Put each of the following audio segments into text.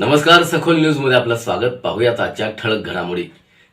नमस्कार सखोल न्यूजमध्ये आपलं स्वागत. पाहूयात आजच्या ठळक घडामोडी.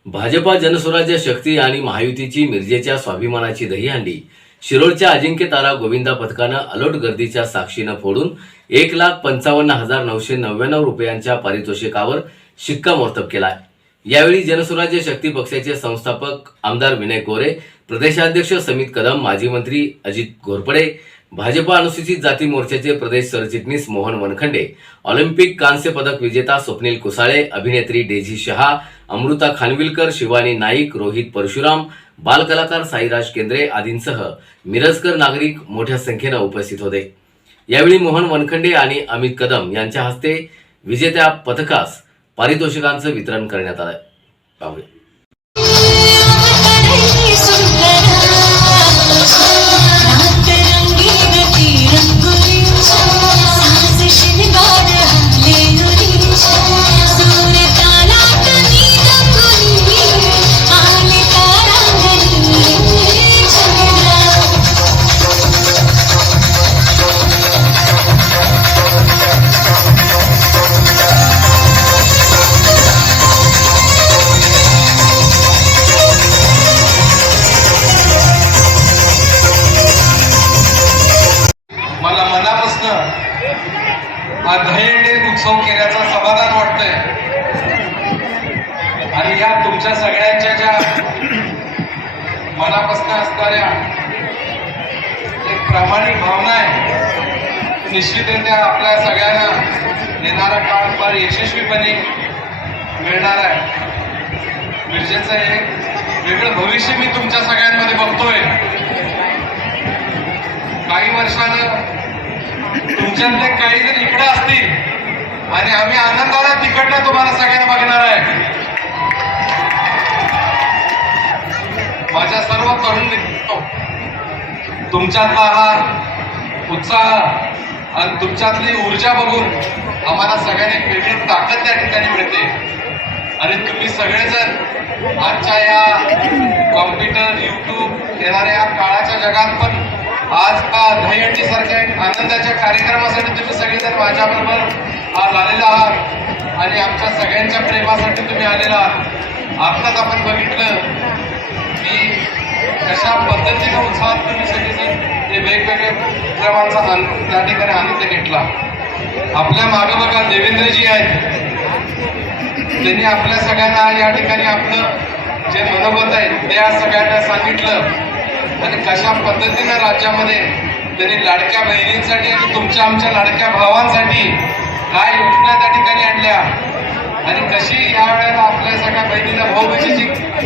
भाजपा जनस्वराज्य शक्ती आणि महायुतीची मिरजेच्या स्वाभिमानाची दहीहंडी. शिरोळच्या अजिंक्य तारा गोविंदा पथकानं अलोट गर्दीच्या साक्षीनं फोडून एक लाख पंचावन्न हजार नऊशे नव्याण्णव रुपयांच्या पारितोषिकावर शिक्कामोर्तब केलाय. यावेळी जनस्वराज्य शक्ती पक्षाचे संस्थापक आमदार विनय कोरे प्रदेशाध्यक्ष समित कदम माजी मंत्री अजित घोरपडे भाजपा अनुसूचित जाती मोर्चाचे प्रदेश सरचिटणीस मोहन वनखंडे ऑलिम्पिक कांस्य पदक विजेता स्वप्नील कुसाळे अभिनेत्री डेझी शहा अमृता खानविलकर शिवानी नाईक रोहित परशुराम बालकलाकार साईराज केंद्रे आदींसह मिरजकर नागरिक मोठ्या संख्येनं उपस्थित होते. यावेळी मोहन वनखंडे आणि अमित कदम यांच्या हस्ते विजेत्या पथकास पारितोषिकांचं वितरण करण्यात आलं. प्रामाणिक भावना आहे. निश्चितरित्या आपल्या सगळ्यांना येणारा काळ फार यशस्वीपणे मिळणार आहे. मिरजेचं हे वेगळं भविष्य मी तुमच्या सगळ्यांमध्ये बघतोय. काही वर्षानं तुमच्यातले काही जण इकडे असतील आणि आम्ही आनंदाला तिकडनं तुम्हाला सगळ्यांना बघणार आहे. माझ्या सर्व तरुण तुमच्यातला हा उत्साह आणि तुमच्यातली ऊर्जा बघून आम्हाला सगळ्यांनी एक वेगळी ताकद त्या ठिकाणी मिळते. आणि तुम्ही सगळेजण आजच्या या कॉम्प्युटर युट्यूब येणाऱ्या काळाच्या जगात पण आज का दहीहंडी सारख्या आनंदाच्या कार्यक्रमासाठी तुम्ही सगळेजण माझ्याबरोबर आज आलेला आहात आणि आमच्या सगळ्यांच्या प्रेमासाठी तुम्ही आलेला आहात. आत्ताच आपण बघितलं की कशा पद्धतीने उत्साहात तुम्ही सगळेजण हे वेगवेगळ्या उपक्रमांचा आनंद त्या ठिकाणी आनंद घेतला? आपल्या मागे बघा देवेंद्रजी आहेत. त्यांनी आपल्या सगळ्यांना या ठिकाणी आपलं जे मनोगत आहे ते आज सगळ्यांना सांगितलं. आणि कशा पद्धतीनं राज्यामध्ये त्यांनी लाडक्या बहिणींसाठी आणि तुमच्या आमच्या लाडक्या भावांसाठी काय योजना त्या ठिकाणी आणल्या. आणि कशी या वेळेला आपल्या सगळ्या बहिणींना भाऊबीजेची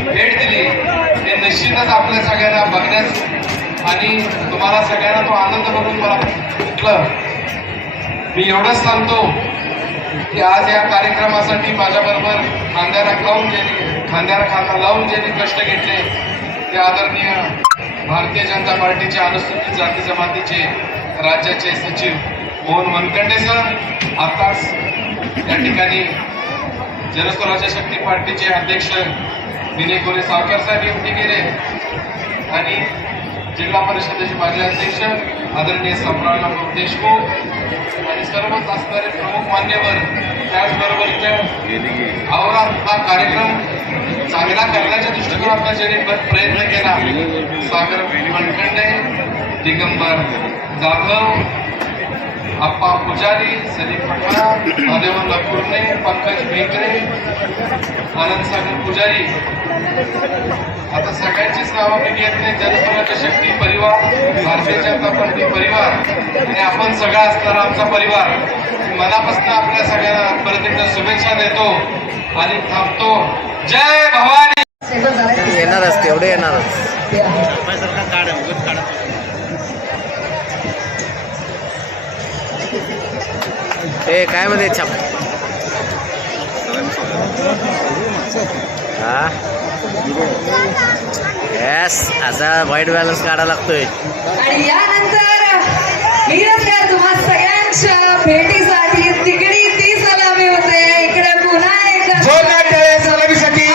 भेट दिली. हे निश्चितच आपल्या सगळ्यांना बघण्यास आणि तुम्हाला सगळ्यांना तो आनंद बघून मला कुठलं मी एवढंच सांगतो की आज या कार्यक्रमासाठी माझ्याबरोबर खांद्याला लावून ज्यांनी खांद्याला खांदा लावून ज्यांनी कष्ट घेतले ते आदरणीय भारतीय जनता पार्टीचे अनुसूचित जाती जमातीचे राज्याचे सचिव मोहन वनखंडे सर आताच या ठिकाणी जनस्वराज्य शक्ती पार्टीचे अध्यक्ष विनय गोरे सावकर साहेब येऊन केले आणि जिल्हा परिषदेचे माजी अध्यक्ष आदरणीय सम्राट देशमुख आणि सर्वच असणारे प्रमुख मान्यवर त्याचबरोबर त्या हा कार्यक्रम चांगला करण्याच्या दृष्टिकोनातून ज्यांनी प्रयत्न केला. सागर वनखंडे दिगंबर जाधव आप्पा पुजारी सलीम पठाण महादेवन लकुर्णे पंकज बेकरे आनंद सागर पुजारी. आता सगळ्यांचीच नावं मी घेत नाही. जनस्वराज्य शक्ती परिवार भारतीय जनता पार्टी परिवार. आणि आपण सगळा असणारा आमचा परिवार. मनापासून आपल्या सगळ्यांना परत एकदा शुभेच्छा देतो आणि थांबतो. जय भवानी! येणारच तेवढे येणारच. ते काय मध्ये छाप. हा? येस असा वाईट बॅलन्स काढावा लागतोय. आणि यानंतर तुम्हा सगळ्यांच्या भेटीसाठी तिकडी ती सलामी होते. इकडे पुन्हा एकदा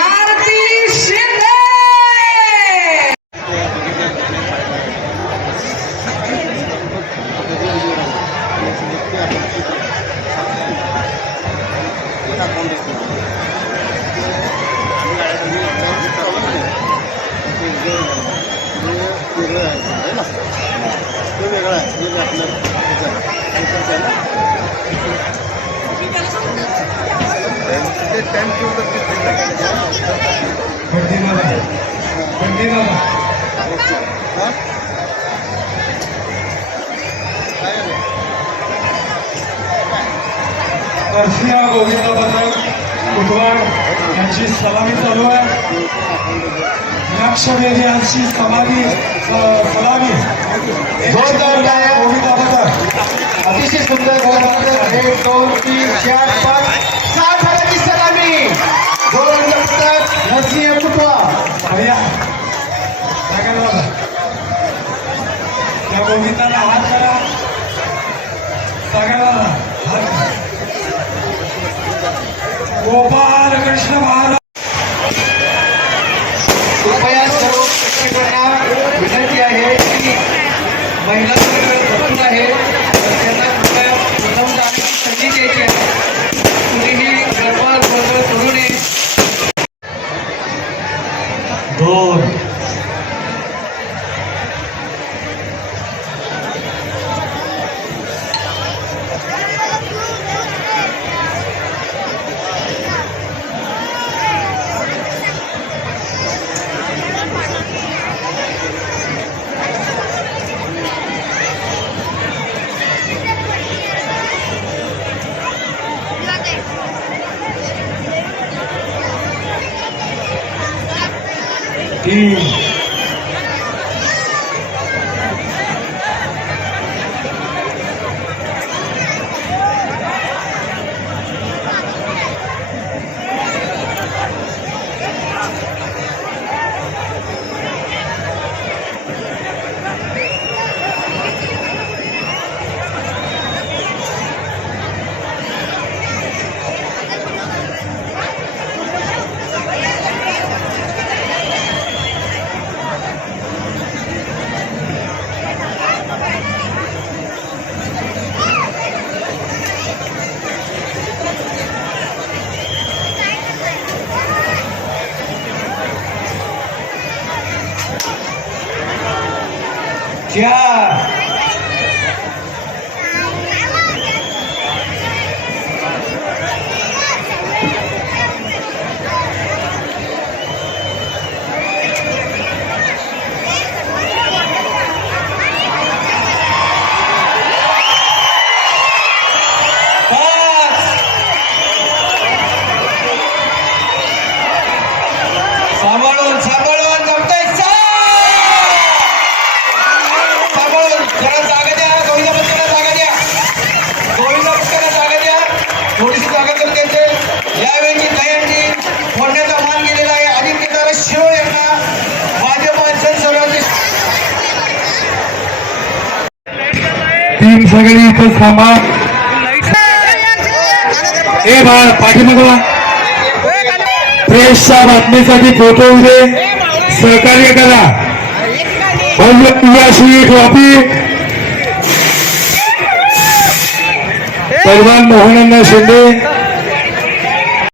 आरती शिंदे! वर्षीय गोविंद बदल कुटवाड यांची सलामी चालू आहे. लक्षवेधी समाधी सलामी जोरदार अतिशय सुंदर गोलंदाज एक दोन तीन चार पाच सहा झाल्याची सलामी। दोन नरसिंह कुटवा भैया त्या गोविंदाला हात करा हात करा. तीन चार टीम सगळी इथं थांबा. ए बाळ पाठीमागला प्रेसच्या बातमीसाठी फोटो उदे. सहकार्य करा. भव्य अशी ट्रॉफी परवान मोहनांना शिंदे.